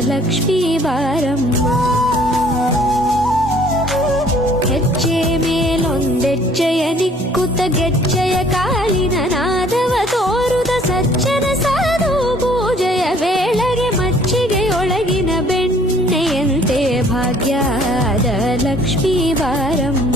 ಲಕ್ಷ್ಮೀ ಬಾರಮ್ಮ. ಹೆಜ್ಜೆ ಮೇಲೊಂದೆಜ್ಜೆಯ ನಿಕ್ಕುತ್ತ ಗೆಜ್ಜೆಯ ಕಾಲಿನ ನಾದವ ತೋರುದ ಸಜ್ಜನ ಸಾಧು ಪೂಜೆಯ ವೇಳೆಗೆ ಮಚ್ಚಿಗೆಯೊಳಗಿನ ಬೆಣ್ಣೆಯಂತೆ ಭಾಗ್ಯದ ಲಕ್ಷ್ಮೀ ಬಾರಮ್ಮ.